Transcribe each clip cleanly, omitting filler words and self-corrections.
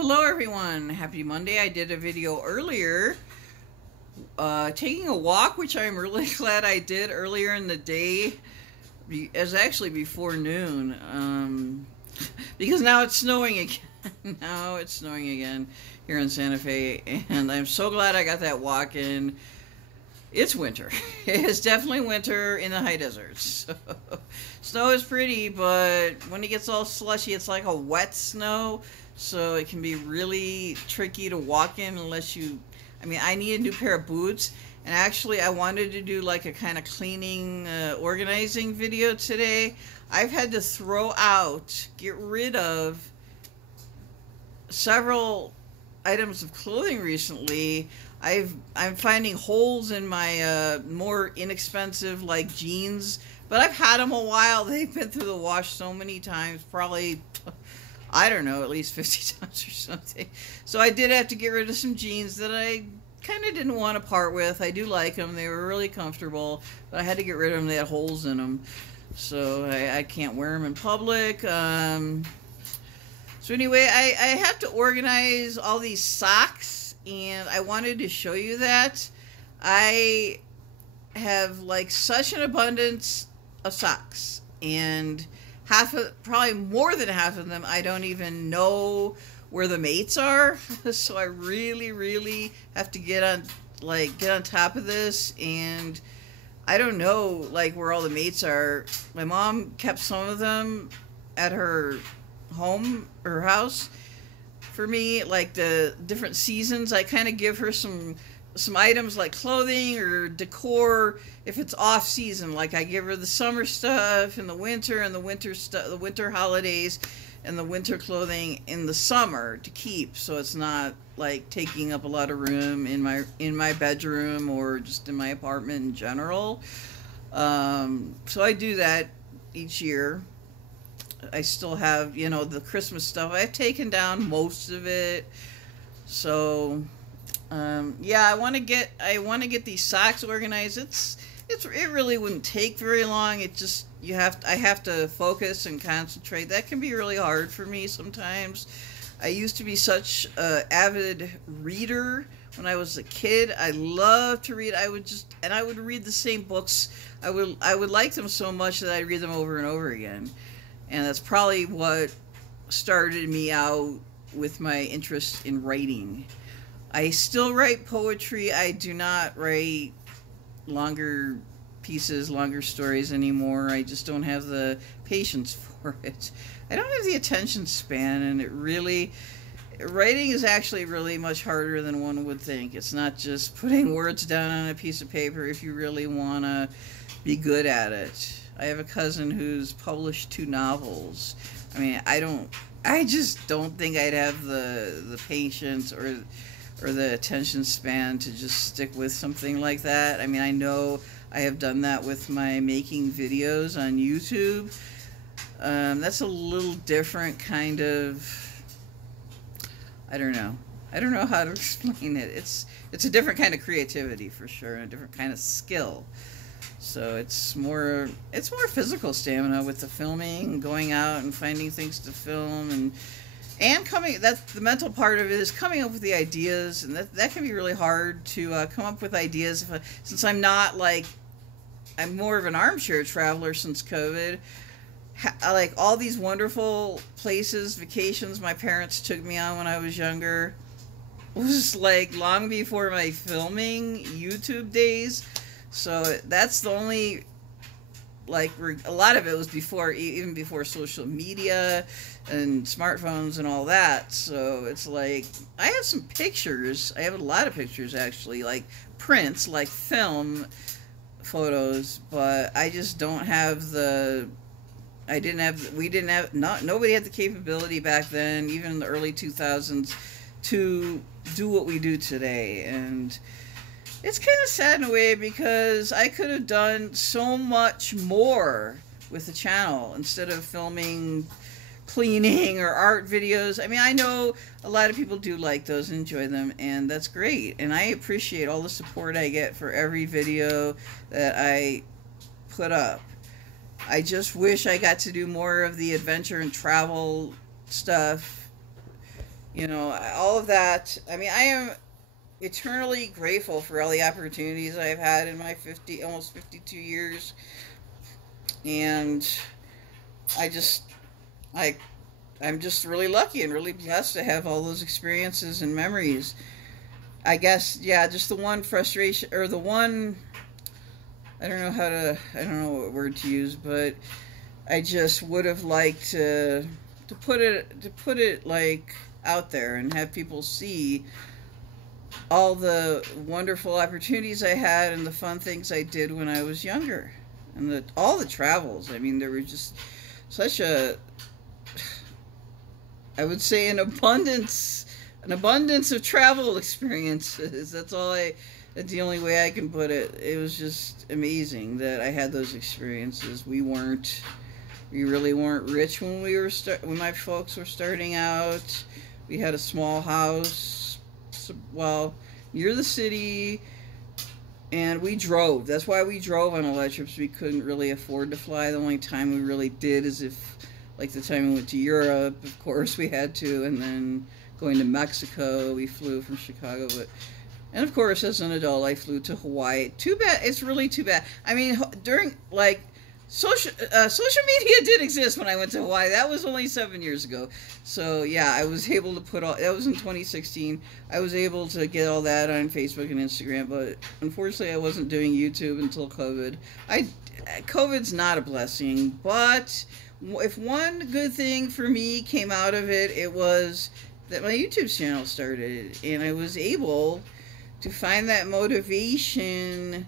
Hello everyone, happy Monday. I did a video earlier taking a walk, which I'm really glad I did earlier in the day. It's actually before noon, because now it's snowing again. Now it's snowing again here in Santa Fe, and I'm so glad I got that walk in. It's winter. It's definitely winter in the high deserts. Snow is pretty, but when it gets all slushy, it's like a wet snow, so it can be really tricky to walk in unless you... I mean, I need a new pair of boots, and actually I wanted to do like a kind of cleaning, organizing video today. I've had to throw out, get rid of several items of clothing recently. I'm finding holes in my more inexpensive like jeans, but I've had them a while. They've been through the wash so many times, probably, I don't know, at least 50 times or something. So I did have to get rid of some jeans that I kind of didn't want to part with. I do like them. They were really comfortable, but I had to get rid of them. They had holes in them, so I can't wear them in public. So anyway, I have to organize all these socks, and I wanted to show you that. I have like such an abundance of socks, and probably more than half of them, I don't even know where the mates are. So I really have to get on top of this, and I don't know like where all the mates are. My mom kept some of them at her house for me, like the different seasons. I kind of give her some items like clothing or decor if it's off season. Like I give her the summer stuff in the winter, and the winter holidays, and the winter clothing in the summer to keep, so it's not like taking up a lot of room in my bedroom or just in my apartment in general. So I do that each year. I still have, you know, the Christmas stuff. I've taken down most of it. So, yeah, I want to get these socks organized. It really wouldn't take very long. It just, I have to focus and concentrate. That can be really hard for me sometimes. I used to be such an avid reader when I was a kid. I loved to read. I would read the same books. I would like them so much that I'd read them over and over again. And that's probably what started me out with my interest in writing. I still write poetry. I do not write longer pieces, longer stories anymore. I just don't have the patience for it. I don't have the attention span, and writing is actually really much harder than one would think. It's not just putting words down on a piece of paper if you really want to be good at it. I have a cousin who's published 2 novels. I mean, I just don't think I'd have the patience or the attention span to just stick with something like that. I mean, I know I have done that with my making videos on YouTube. That's a little different kind of, I don't know how to explain it. It's a different kind of creativity for sure, and a different kind of skill. So it's more physical stamina with the filming, going out and finding things to film, and that's the mental part of it, is coming up with the ideas, and that can be really hard to come up with ideas since I'm more of an armchair traveler since COVID. Like all these wonderful places, vacations my parents took me on when I was younger was like long before my filming YouTube days. So that's the only, like, a lot of it was even before social media and smartphones and all that. So it's like, I have some pictures. I have a lot of pictures, actually, like prints, like film photos, but I just don't have nobody had the capability back then, even in the early 2000s, to do what we do today. And it's kind of sad in a way, because I could have done so much more with the channel instead of filming cleaning or art videos. I mean, I know a lot of people do like those and enjoy them, and that's great. And I appreciate all the support I get for every video that I put up. I just wish I got to do more of the adventure and travel stuff All of that. I mean, I am eternally grateful for all the opportunities I've had in my almost 52 years. And I just, I, I'm just really lucky and really blessed to have all those experiences and memories. I guess, yeah, just the one frustration, or the one, I don't know what word to use, but I just would have liked to put it like out there and have people see all the wonderful opportunities I had and the fun things I did when I was younger, and all the travels. I mean, there were just such I would say an abundance of travel experiences. That's the only way I can put it. It was just amazing that I had those experiences. We really weren't rich when when my folks were starting out. We had a small house, near the city, and we drove. That's why we drove on a lot of trips. We couldn't really afford to fly. The only time we really did is like the time we went to Europe, of course we had to, and then going to Mexico, we flew from Chicago. And of course, as an adult, I flew to Hawaii. Too bad. It's really too bad. I mean, during social media did exist when I went to Hawaii. That was only 7 years ago. So yeah, I was able to that was in 2016. I was able to get all that on Facebook and Instagram, but unfortunately I wasn't doing YouTube until COVID. COVID's not a blessing, but if one good thing for me came out of it, it was that my YouTube channel started, and I was able to find that motivation,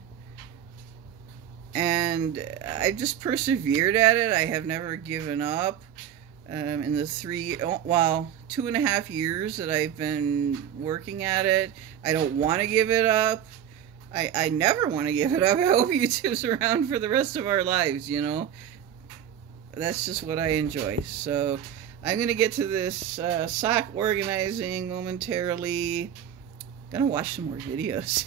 and I just persevered at it. I have never given up. In the 2.5 years that I've been working at it, I don't want to give it up. I never want to give it up. I hope YouTube's around for the rest of our lives, That's just what I enjoy. So I'm going to get to this sock organizing momentarily. Gonna watch some more videos.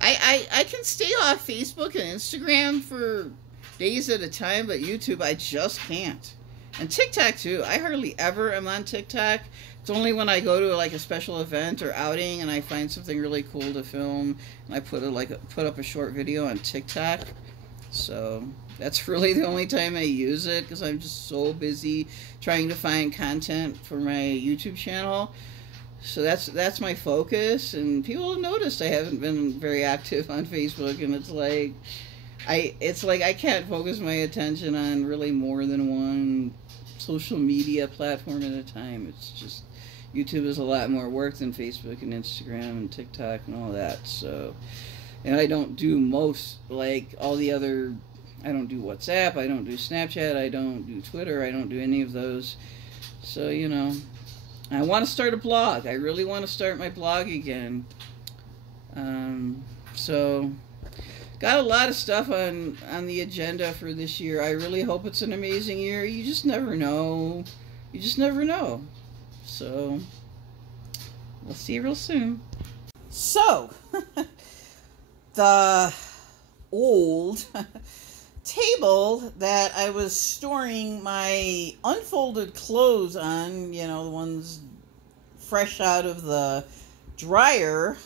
I can stay off Facebook and Instagram for days at a time, but YouTube I just can't. And TikTok too. I hardly ever am on TikTok. It's only when I go to a special event or outing and I find something really cool to film, and I put up a short video on TikTok. So that's really the only time I use it, because I'm just so busy trying to find content for my YouTube channel. So that's my focus, and people have noticed I haven't been very active on Facebook, and it's like I can't focus my attention on really more than one social media platform at a time. It's just YouTube is a lot more work than Facebook and Instagram and TikTok and all that. So, and I don't do all the other. I don't do WhatsApp. I don't do Snapchat. I don't do Twitter. I don't do any of those. So I want to start a blog. I really want to start my blog again. So, got a lot of stuff on the agenda for this year. I really hope it's an amazing year. You just never know. You just never know. So, we'll see you real soon. So, the old table that I was storing my unfolded clothes on, the ones fresh out of the dryer,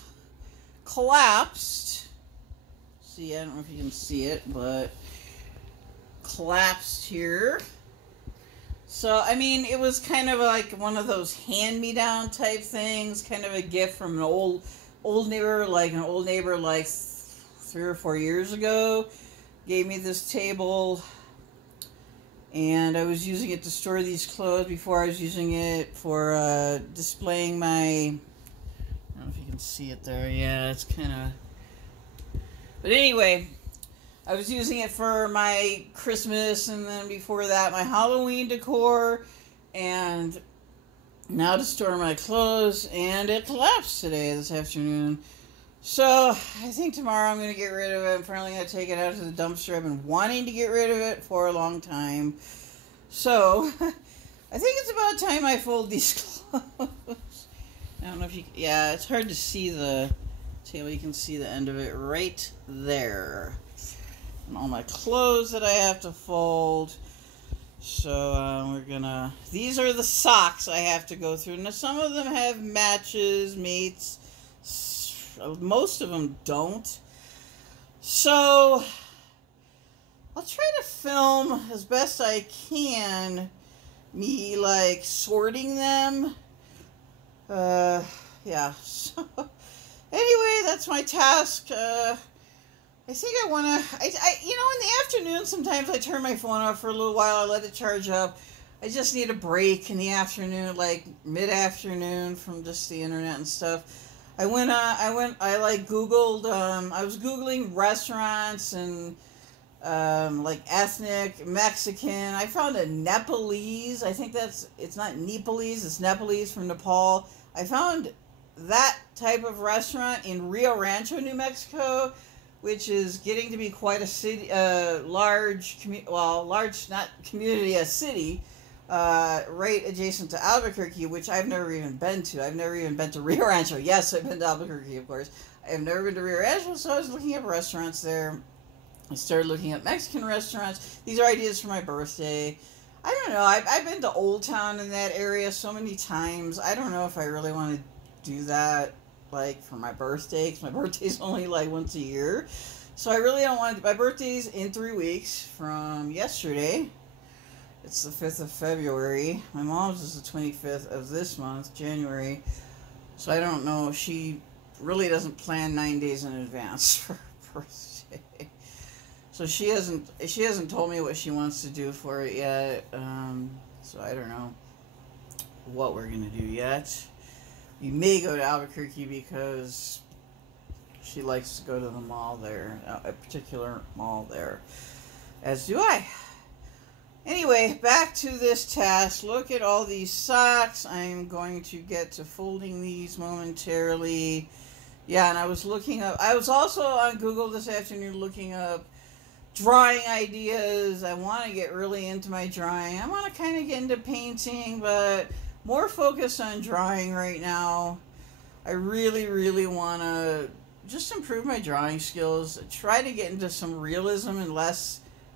collapsed. See, I don't know if you can see it, but collapsed here. So, I mean, it was kind of like one of those hand-me-down type things, kind of a gift from an old neighbor, like 3 or 4 years ago. Gave me this table, and I was using it to store these clothes before I was using it for displaying my, I don't know if you can see it there. Yeah, it's kind of, but anyway, I was using it for my Christmas, and then before that my Halloween decor, and now to store my clothes, and it collapsed this afternoon. So, I think tomorrow I'm going to get rid of it. I'm finally going to take it out to the dumpster. I've been wanting to get rid of it for a long time. So, I think it's about time I fold these clothes. I don't know if yeah, it's hard to see the table. You can see the end of it right there. And all my clothes that I have to fold. So we're gonna. These are the socks I have to go through. Now some of them have matches, mates. Most of them don't. So I'll try to film as best I can. Me like sorting them. Yeah. So anyway, that's my task. I think I want to, in the afternoon, sometimes I turn my phone off for a little while. I let it charge up. I just need a break in the afternoon, like mid-afternoon from just the internet and stuff. I Googled, I was Googling restaurants and, like ethnic, Mexican. I found a Nepalese. I think it's not Nepalese, it's Nepalese from Nepal. I found that type of restaurant in Rio Rancho, New Mexico, which is getting to be quite a city, not community, a city, right adjacent to Albuquerque, which I've never even been to. I've never even been to Rio Rancho. Yes, I've been to Albuquerque, of course. I've never been to Rio Rancho, so I was looking at restaurants there. I started looking at Mexican restaurants. These are ideas for my birthday. I don't know. I've been to Old Town in that area so many times. I don't know if I really want to do that, like, for my birthday, because my birthday's only, like, once a year. So I really don't want to. My birthday's in 3 weeks from yesterday. It's the 5th of February. My mom's is the 25th of this month, January. So I don't know. She really doesn't plan 9 days in advance for her birthday. So she hasn't told me what she wants to do for it yet. So I don't know what we're going to do yet. We may go to Albuquerque because she likes to go to the mall there, a particular mall there, as do I. Anyway, back to this task. Look at all these socks. I'm going to get to folding these momentarily. Yeah, and I was also on Google this afternoon looking up drawing ideas. I want to get really into my drawing. I want to kind of get into painting, but more focused on drawing right now. I really, really want to just improve my drawing skills. Try to get into some realism and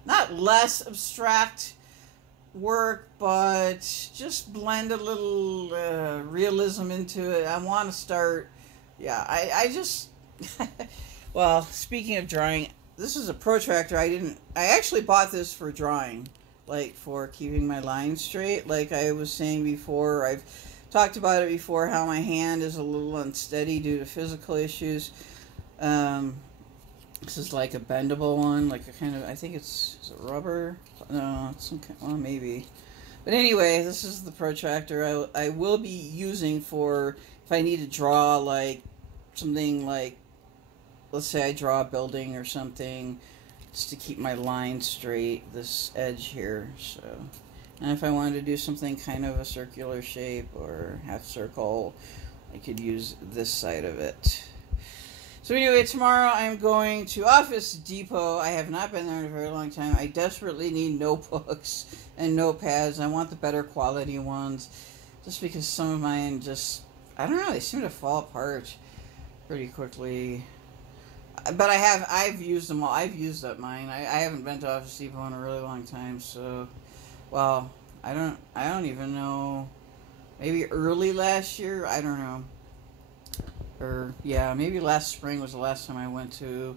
not less abstract work, but just blend a little realism into it. I want to start, I just, well, speaking of drawing, this is a protractor. I actually bought this for drawing, like for keeping my lines straight. Like I was saying before, I've talked about it before, how my hand is a little unsteady due to physical issues. This is like a bendable one, like a kind of, I think is it rubber? No, it's some kind, well, maybe. But anyway, this is the protractor I will be using for if I need to draw like something like, let's say I draw a building or something, just to keep my line straight, this edge here. So, and if I wanted to do something kind of a circular shape or half circle, I could use this side of it. So anyway, tomorrow I'm going to Office Depot. I have not been there in a very long time. I desperately need notebooks and notepads. I want the better quality ones, just because some of mine just, I don't know, they seem to fall apart pretty quickly. But I've used them all. I've used up mine. I haven't been to Office Depot in a really long time, so, well, I don't even know. Maybe early last year, I don't know. Or, yeah, maybe last spring was the last time I went to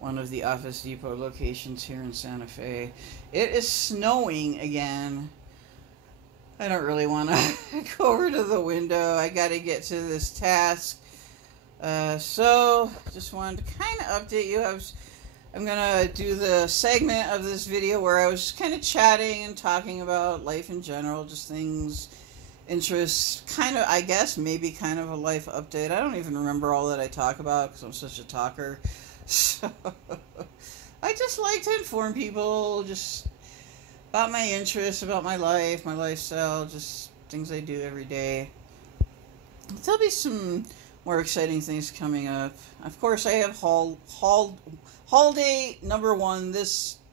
one of the Office Depot locations here in Santa Fe. It is snowing again. I don't really want to go over to the window. I got to get to this task. So, just wanted to kind of update you. I'm going to do the segment of this video where I was just kind of chatting and talking about life in general, just things, interests, kind of, I guess, maybe kind of a life update. I don't even remember all that I talk about because I'm such a talker. So, I just like to inform people just about my interests, about my life, my lifestyle, just things I do every day. There'll be some more exciting things coming up. Of course, I have haul day number 1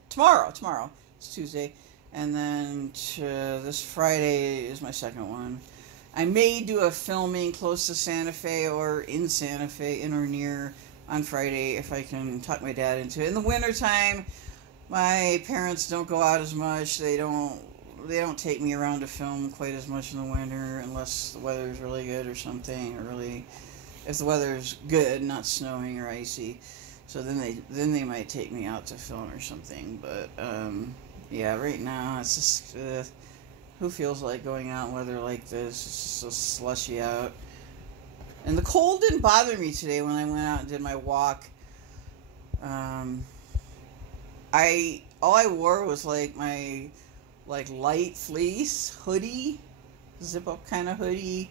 tomorrow. It's Tuesday. And then this Friday is my second one. I may do a filming close to Santa Fe or in Santa Fe, in or near, on Friday if I can talk my dad into it. In the wintertime, my parents don't go out as much. They don't don't take me around to film quite as much in the winter unless the weather's really good or something, or really if the weather's good, not snowing or icy. So then they might take me out to film or something. But yeah, right now it's just who feels like going out in weather like this? It's just so slushy out. And the cold didn't bother me today when I went out and did my walk. All I wore was like my light fleece hoodie, zip up kind of hoodie,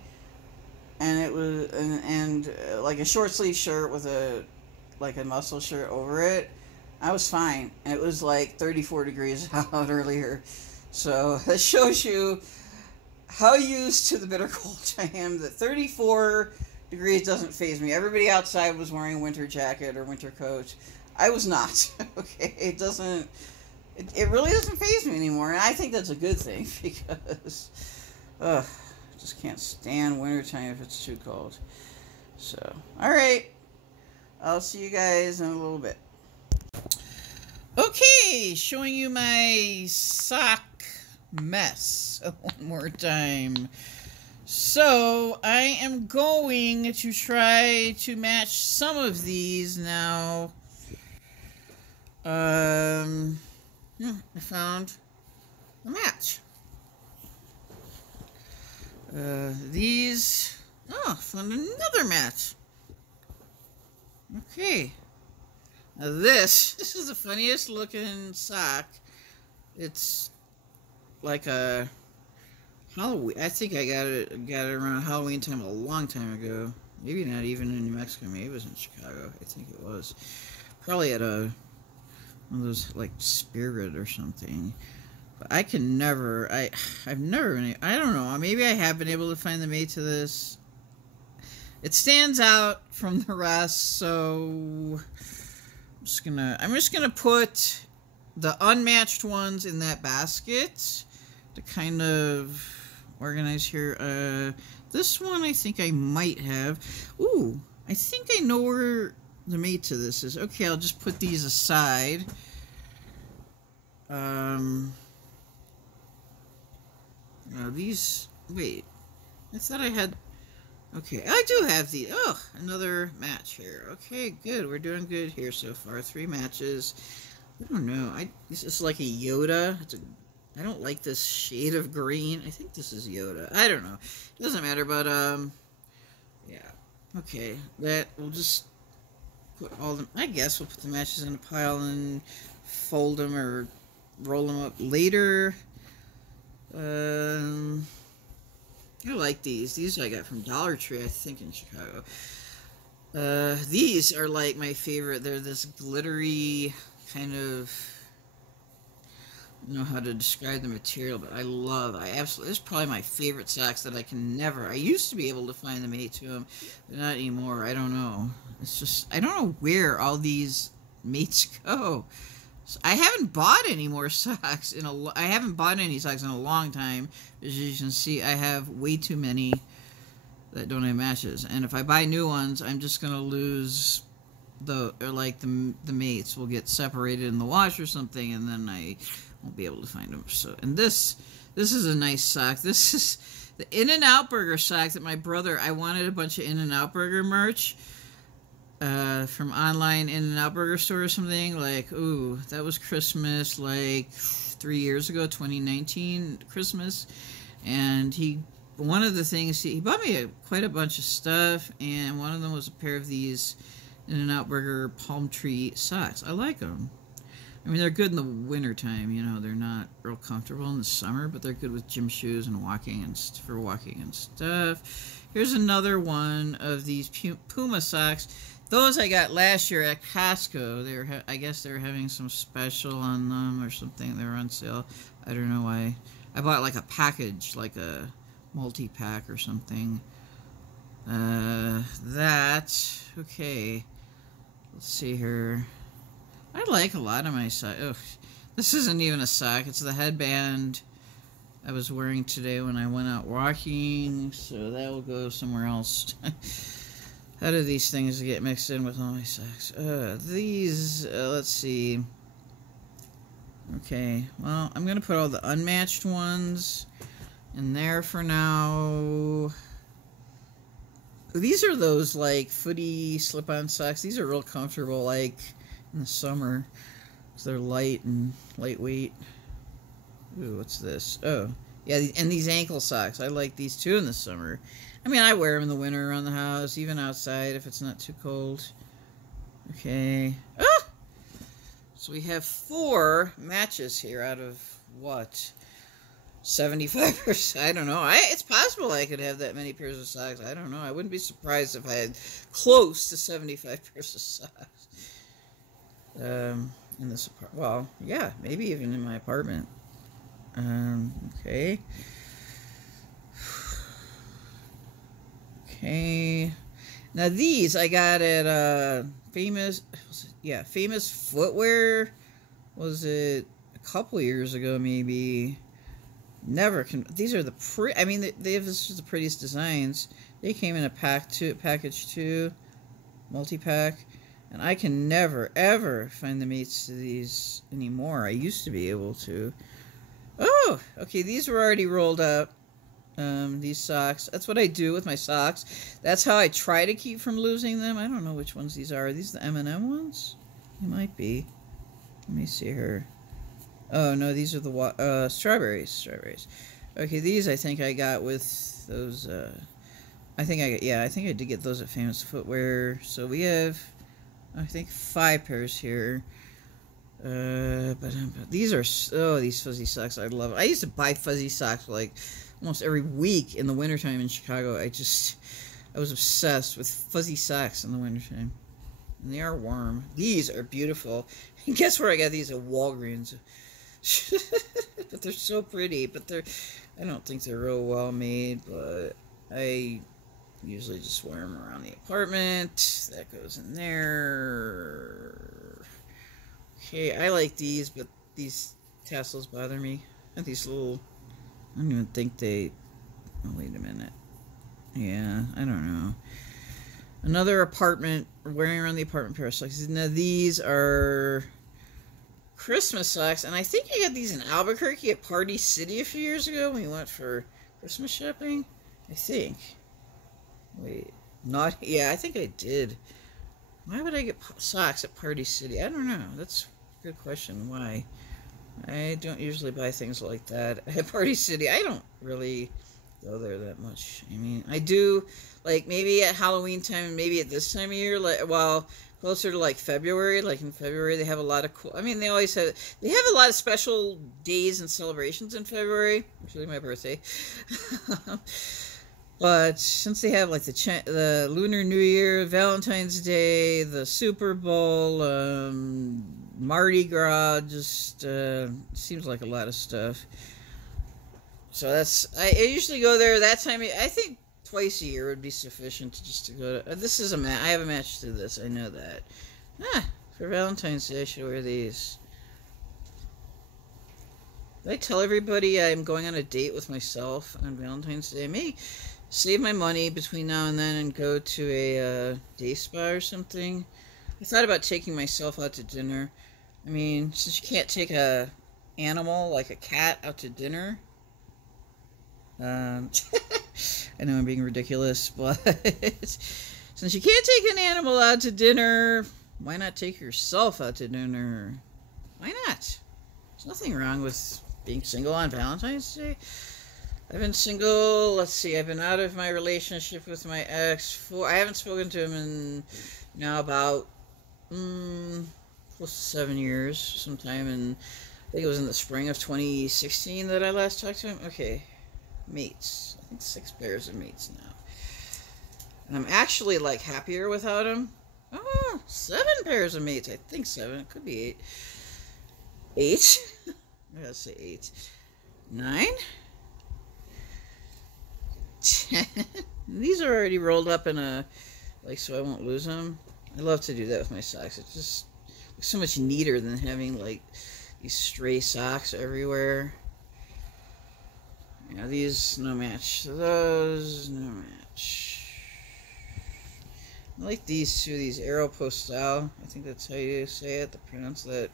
and it was and like a short sleeve shirt with a muscle shirt over it. I was fine, and it was like 34 degrees out earlier, so that shows you how used to the bitter cold I am. That 34 degrees doesn't faze me. Everybody outside was wearing a winter jacket or winter coat. I was not. Okay, it doesn't. It really doesn't faze me anymore, and I think that's a good thing because, I just can't stand wintertime if it's too cold. So, all right, I'll see you guys in a little bit. Okay, showing you my sock mess one more time. So, I am going to try to match some of these now. I found a match. Found another match. Okay. Now this is the funniest looking sock. It's like a Halloween. I think I got it around Halloween time a long time ago. Maybe not even in New Mexico. Maybe it was in Chicago. I think it was. Probably at one of those like Spirit or something. But I can never. I've never been. I don't know. Maybe I have been able to find the mate to this. It stands out from the rest, so I'm just gonna put the unmatched ones in that basket to kind of organize here. This one I think I might have. Ooh, I think I know where the mate to this is. Okay, I'll just put these aside. Now these. Wait, I thought I had. Okay, I do have the. Oh, another match here. Okay, good. We're doing good here so far. 3 matches. I don't know. This is like a Yoda. I don't like this shade of green. I think this is Yoda. I don't know. It doesn't matter, but yeah. Okay, we'll just put all them. I guess we'll put the matches in a pile and fold them or roll them up later. I like these. These I got from Dollar Tree, I think, in Chicago. These are like my favorite. They're this glittery kind of. I don't know how to describe the material, but I absolutely. This is probably my favorite socks that I can never. I used to be able to find the mate to them, but not anymore. I don't know. It's just I don't know where all these mates go. So I haven't bought any more socks I haven't bought any socks in a long time. As you can see, I have way too many that don't have matches. And if I buy new ones, I'm just gonna lose the mates will get separated in the wash or something, and then I won't be able to find them. So, and this is a nice sock. This is the In-N-Out Burger sock that my brother. I wanted a bunch of In-N-Out Burger merch. From online In-N-Out Burger store or something. Like, ooh, that was Christmas, like 3 years ago, 2019 Christmas. And one of the things, he bought me quite a bunch of stuff, and one of them was a pair of these In-N-Out Burger palm tree socks. I like them. I mean, they're good in the wintertime, you know, they're not real comfortable in the summer, but they're good with gym shoes and for walking and stuff. Here's another one of these Puma socks. Those I got last year at Costco. I guess they were having some special on them or something. They were on sale. I don't know why. I bought like a package, like a multi-pack or something. Okay. Let's see here. I like a lot of my socks. Oh, this isn't even a sock. It's the headband I was wearing today when I went out walking. So that will go somewhere else. How do these things get mixed in with all my socks? Let's see. Okay, well, I'm going to put all the unmatched ones in there for now. These are those, like, footy slip-on socks. These are real comfortable, like, in the summer. Because they're light and lightweight. Ooh, what's this? Oh, yeah, and these ankle socks. I like these, too, in the summer. I mean, I wear them in the winter around the house, even outside if it's not too cold. Okay. Ah! So we have 4 matches here out of, what, 75%? I don't know. It's possible I could have that many pairs of socks. I don't know. I wouldn't be surprised if I had close to 75 pairs of socks. In this apartment. Well, yeah, maybe even in my apartment. Okay. Okay. Now these I got at Famous Footwear. Was it a couple years ago maybe? These are I mean they have this is the prettiest designs. They came in a package 2, multi-pack, and I can never ever find the mates to these anymore. I used to be able to. Oh, okay, these were already rolled up. These socks. That's what I do with my socks. That's how I try to keep from losing them. I don't know which ones these are. Are these the M&M ones? They might be. Let me see here. Oh, no, these are the strawberries. Okay, these I think I got with those, I think I did get those at Famous Footwear. So we have, I think, 5 pairs here. But these are, these fuzzy socks, I love. I used to buy fuzzy socks, like, almost every week in the wintertime in Chicago. I was obsessed with fuzzy socks in the wintertime. And they are warm. These are beautiful. And guess where I got these? At Walgreens. But they're so pretty. But I don't think they're real well made. But I usually just wear them around the apartment. That goes in there. Okay, I like these, but these tassels bother me. And these little... I don't even think they... Oh, wait a minute. Yeah, I don't know. Another apartment, wearing around the apartment pair of socks. Now, these are Christmas socks, and I think I got these in Albuquerque at Party City a few years ago when we went for Christmas shopping. I think. Wait, not... Yeah, I think I did. Why would I get socks at Party City? I don't know. That's a good question. Why? I don't usually buy things like that at Party City. I don't really go there that much. I mean, I do, like, maybe at Halloween time, maybe at this time of year, like, well, closer to, like, February. Like, in February, they have a lot of cool... I mean, they have a lot of special days and celebrations in February. Usually my birthday. But since they have, like, the Lunar New Year, Valentine's Day, the Super Bowl, Mardi Gras, just seems like a lot of stuff. So I usually go there that time. I think twice a year would be sufficient to go to. This is I have a match to this. I know that. For Valentine's Day, I should wear these. Did I tell everybody I'm going on a date with myself on Valentine's Day? I may save my money between now and then and go to a day spa or something. I thought about taking myself out to dinner. I mean, since you can't take a animal like a cat out to dinner, I know I'm being ridiculous, but since you can't take an animal out to dinner, why not take yourself out to dinner? Why not? There's nothing wrong with being single on Valentine's Day. I've been single, let's see, I've been out of my relationship with my ex I haven't spoken to him in now about close to 7 years, sometime in, I think it was in the spring of 2016 that I last talked to him. Okay, mates. I think 6 pairs of mates now. And I'm actually, like, happier without him. Oh, 7 pairs of mates. I think 7. It could be 8. 8? I gotta say 8. 9? 10. These are already rolled up in a, like, so I won't lose them. I love to do that with my socks. It just looks so much neater than having, like, these stray socks everywhere. Yeah, these, no match. Those, no match. I like these too, these Aeropostale. I think that's how you say it, to pronounce that.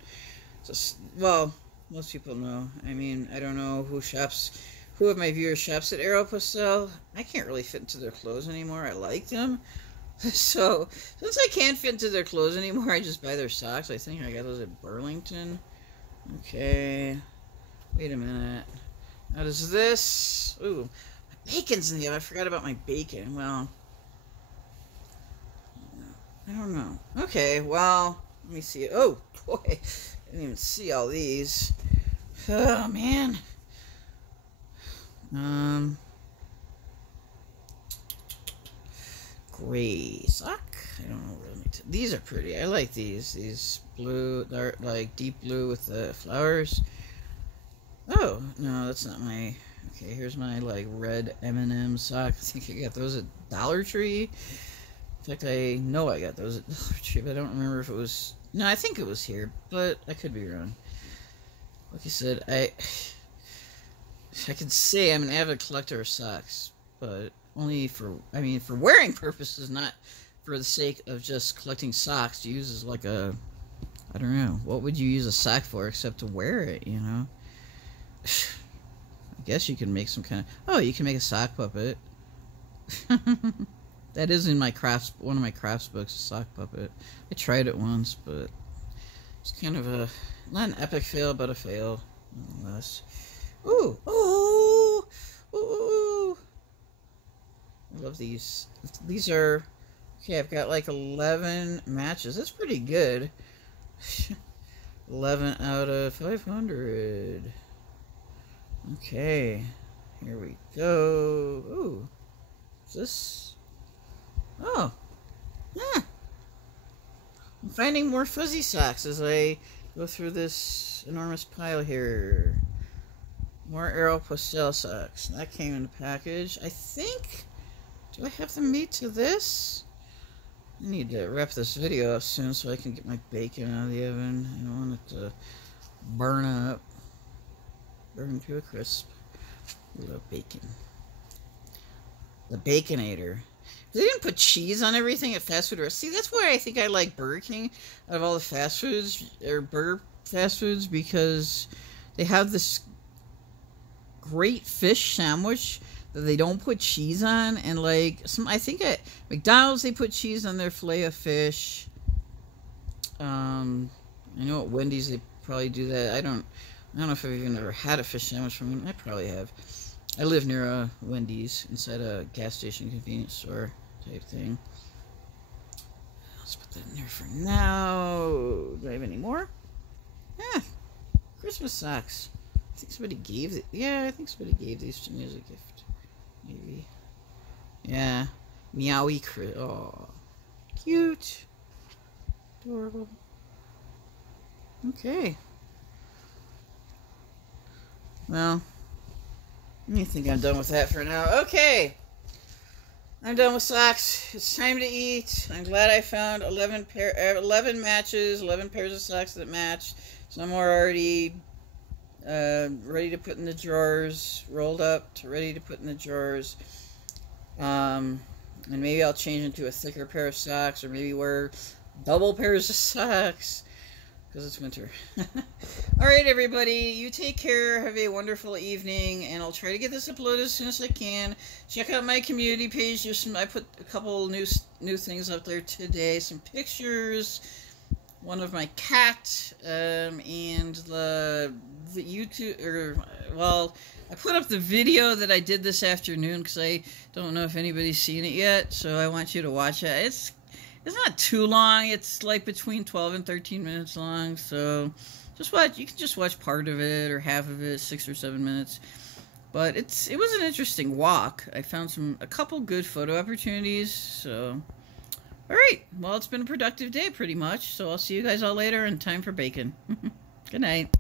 Just, well, most people know. I mean, I don't know who of my viewers shops at Aeropostale. I can't really fit into their clothes anymore. I like them. So, since I can't fit into their clothes anymore, I just buy their socks. I think I got those at Burlington. Okay. Wait a minute. How does this... Ooh, my bacon's in the oven. I forgot about my bacon. Well, I don't know. Okay, well, let me see. Oh, boy. I didn't even see all these. Oh, man. Gray sock. I don't know really. These are pretty. I like these. These blue, dark, like deep blue with the flowers. Oh no, that's not my. Okay, here's my like red M&M sock. I think I got those at Dollar Tree. In fact, I know I got those at Dollar Tree, but I don't remember if it was. No, I think it was here, but I could be wrong. Like I said, I could say I'm an avid collector of socks, but only for, I mean, for wearing purposes, not for the sake of just collecting socks to use as like a, I don't know, what would you use a sock for except to wear it, you know? I guess you can make some kind of, oh, you can make a sock puppet. That is in my crafts, one of my crafts books, a sock puppet. I tried it once, but it's kind of a, not an epic fail, but a fail, nonetheless. Ooh, ooh, ooh, ooh. I love these. These are, okay, I've got like 11 matches. That's pretty good. 11 out of 500. Okay, here we go. Ooh, is this? Oh, yeah. I'm finding more fuzzy socks as I go through this enormous pile here. More Aeropostale socks. That came in a package. I think... Do I have them made to this? I need to wrap this video up soon so I can get my bacon out of the oven. I don't want it to burn up. Burn to a crisp. I love bacon. The Baconator. They didn't put cheese on everything at fast food restaurants. See, that's why I think I like Burger King out of all the fast foods, or burger fast foods, because they have this great fish sandwich that they don't put cheese on, and like I think at McDonald's they put cheese on their filet of fish. I know at Wendy's they probably do that. I don't know if I've even ever had a fish sandwich from them. I probably have. I live near a Wendy's inside a gas station convenience store type thing. Let's put that in there for now. Do I have any more? Yeah, Christmas socks. I think somebody gave it. Yeah, I think somebody gave these to me as a gift. Maybe. Yeah. Meowie Chris. Oh. Cute. Adorable. Okay. Well, I think I'm done with that for now. Okay. I'm done with socks. It's time to eat. I'm glad I found 11 matches, 11 pairs of socks that match. Some are already ready to put in the drawers, rolled up to ready to put in the drawers. And maybe I'll change into a thicker pair of socks, or maybe wear double pairs of socks because it's winter. All right, everybody, you take care. Have a wonderful evening, and I'll try to get this uploaded as soon as I can. Check out my community page. I put a couple new things up there today. Some pictures. One of my cat, and the YouTube, well, I put up the video that I did this afternoon because I don't know if anybody's seen it yet, so I want you to watch it. It's not too long. It's like between 12 and 13 minutes long, so just watch. You can just watch part of it or half of it, 6 or 7 minutes. But it was an interesting walk. I found a couple good photo opportunities, so... Alright, well, it's been a productive day pretty much, so I'll see you guys all later, and time for bacon. Good night.